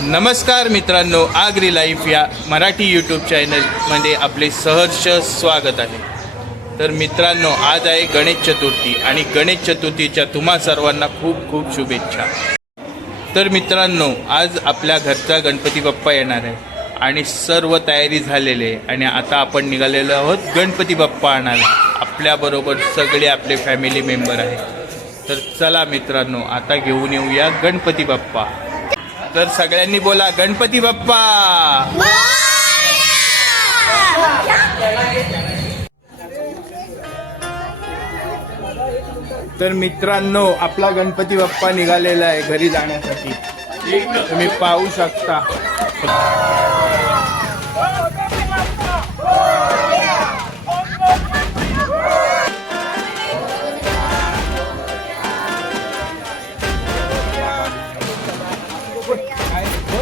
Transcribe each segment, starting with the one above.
नमस्कार मित्रांनो आगरी लाईफ या मराठी यूट्यूब चॅनलमध्ये आपले सहर्ष स्वागत आहे. तर मित्रांनो आज आहे गणेश चतुर्थी आणि गणेश चतुर्थीच्या तुम्हा सर्वांना खूप खूप शुभेच्छा. तर मित्रांनो आज आपल्या घरचा गणपती बाप्पा येणार आहे आणि सर्व तयारी झालेली आहे आणि आता आपण निघालेलो आहोत गणपती बाप्पा आणायला. आपल्याबरोबर सगळे आपले फॅमिली मेंबर आहेत. तर चला मित्रांनो आता घेऊन येऊया गणपती बाप्पा. तर सगळ्यांनी बोला गणपती बाप्पा! तर मित्रांनो आपला गणपती बाप्पा निघालेला आहे घरी जाण्यासाठी. तुम्ही पाहू शकता.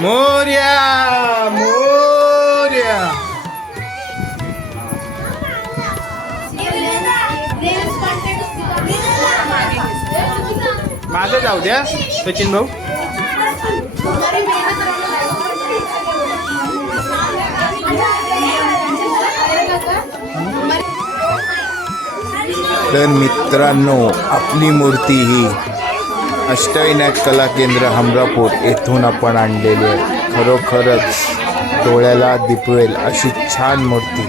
मोरया मोर्या. माझं जाऊ द्या सचिन भाऊ. तर मित्रांनो आपली मूर्ती ही अष्टविनायक कला केंद्र हमरापूर येथून आपण आणलेली आहे खरोखरच डोळ्याला दिपवेल अशी छान मूर्ती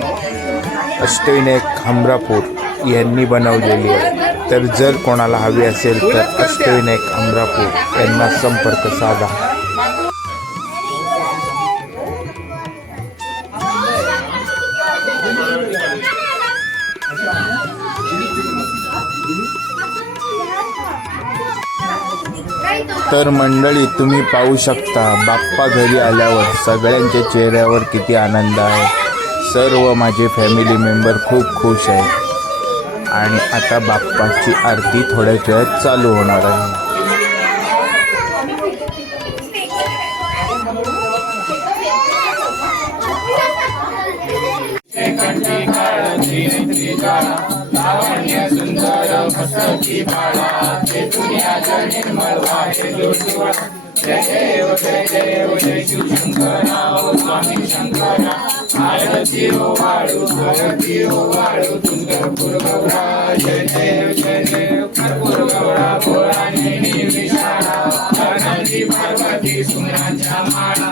अष्टविनायक हमरापूर यांनी बनवलेली आहे. तर जर कोणाला हवी असेल तर अष्टविनायक हमरापूर यांना संपर्क साधा. तर मंडळी तुम्ही पाहू शकता बाप्पा घरी आल्यावर सगळ्यांच्या चेहऱ्यावर किती आनंद आहे. सर्व माझे फॅमिली मेंबर खूप खुश आहेत. आणि आता बाप्पाची आरती थोड्या वेळात चालू होणार आहे. वसती बाळा ते दुनिया निर्मलवा हे दुर्दिवा जय देव जय देव जय शिवशंकरा ओ स्वामी शंकरा आरती ओ वाळू आरती ओ वाळू तुंगपूर गौरा जय देव जय देव कर्पूर गौरा भोळा विशाळा अनंती पार्वती सुनाच्या माळा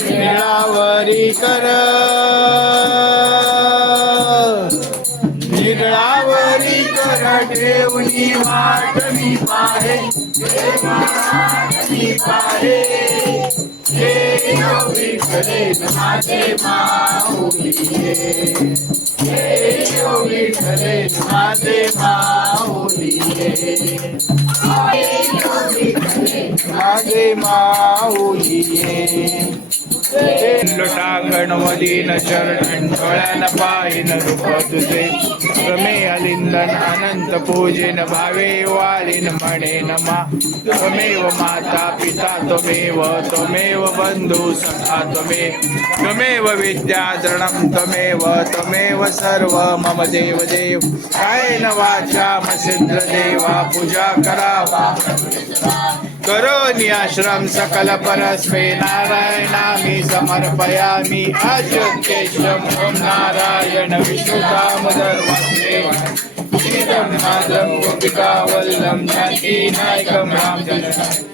निळावरी कर. निळावरी कर ठेवणी वाट मी पाहे. वाट मी पाहे. हे यो विठ्ठले माझे माऊली रे हे यो विठ्ठले माझे माऊली माझे माऊली लोटांगण मदीन चरण डोळ्यान पाहिन रूप तुझे. गमे अलिंदन अनंत पूजेन भावे वालिन म्हणे नमा. त्वमेव माता पिता त्वमेव त्वमेव बंधू सखा त्वमे. त्वमेव विद्या दृढं त्वमेव त्वमेव सर्व मम देव देव. कायेन वाचा मसिद्र देवा पूजा करावा. करोनि आश्रम सकल परस्मे नारायणामी समर्पयामी। अच्युतेशं ओम नारायण विष्णुदामोदर वासुदेव श्रीरम माधवं गोपिका वल्लम वल्लभं जानकीनायकं रामचन्द्रं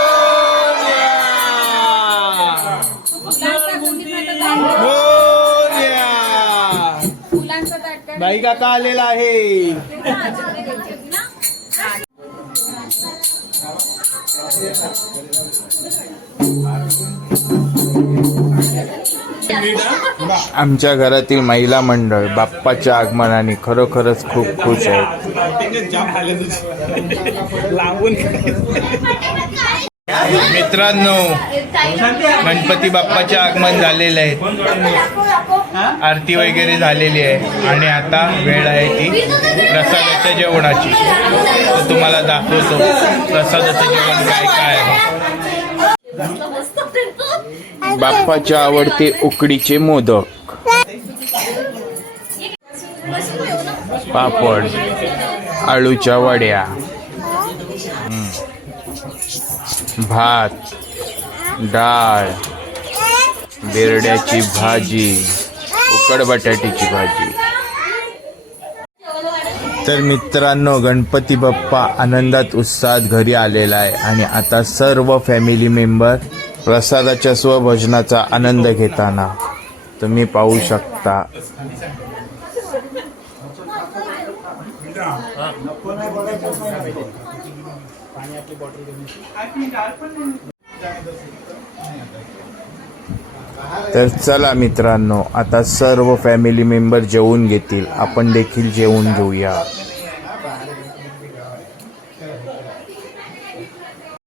बाई काका आलेला आहे. आमच्या घरातील महिला मंडळ बाप्पाच्या आगमनाने खरोखरच खूप खुश आहेत. मित्रांनो गणपती बाप्पाचे आगमन झालेले आहे. आरती वगैरे झालेली आहे. आणि आता वेळ आहे ती प्रसादाच्या जेवणाची. तर तुम्हाला दाखवतो प्रसादाचं जेवण काय काय आहे. बाप्पाचे आवडते उकडीचे मोदक. पापड आळूच्या वड्या. भात डाळ बेरड्याची भाजी उकड बटाट्याची भाजी. तर मित्रांनो गणपती बाप्पा आनंदात उत्साहात घरी आलेला आहे आणि आता सर्व फॅमिली मेंबर प्रसादाच्या स्वभजनाचा आनंद घेताना तुम्ही पाहू शकता. तर चला मित्रांनो आता सर्व फॅमिली मेंबर जेवून घेतील. आपण देखील जेवून घेऊया.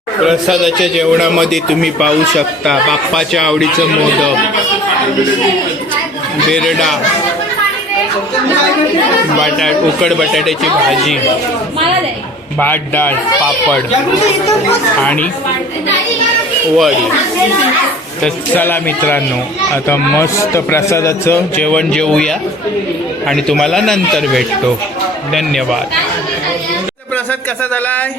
प्रसादाच्या जेवणामध्ये तुम्ही पाहू शकता बाप्पाच्या आवडीचं मोदक बेरडा. बटाट उकड बटाट्याची भाजी. भात डाळ पापड. आणि वडी. तर चला मित्रांनो आता मस्त प्रसादाचं जेवण जेवूया आणि तुम्हाला नंतर भेटतो. धन्यवाद. प्रसाद कसा झालाय?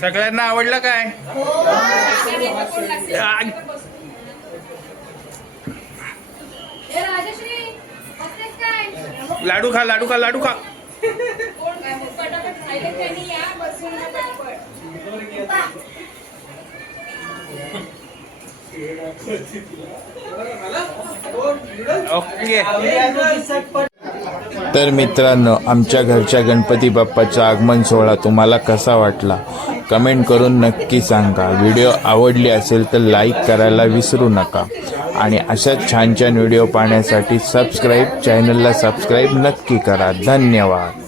सगळ्यांना आवडला काय? लाडू खा लाडू खा लाडू खा. ओके. तर मित्रांनो आमच्या घरच्या गणपती बाप्पाचा आगमन सोहळा तुम्हाला कसा वाटला? कमेंट करून नक्की सांगा. व्हिडिओ आवडली असेल तर लाईक करायला विसरू नका. आणि अशाच छान छान व्हिडिओ पाहण्यासाठी सबस्क्राईब चॅनलला सबस्क्राईब नक्की करा. धन्यवाद.